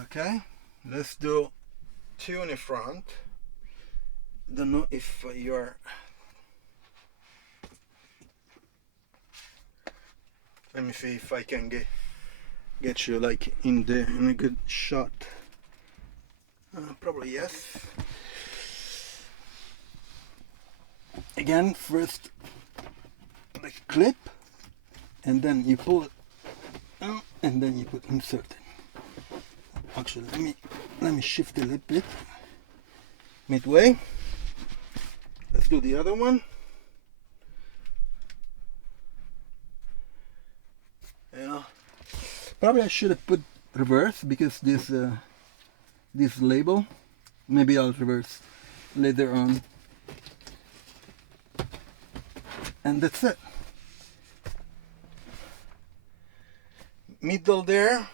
Okay, let's do two in the front. Don't know if you're, let me see if I can get you like in a good shot. Probably yes. Again, first the clip, and then you pull it out, and then you put insert it. Actually, let me shift a little bit midway. Let's do the other one. Yeah, probably I should have put reverse because this label. Maybe I'll reverse later on. And that's it. Middle there,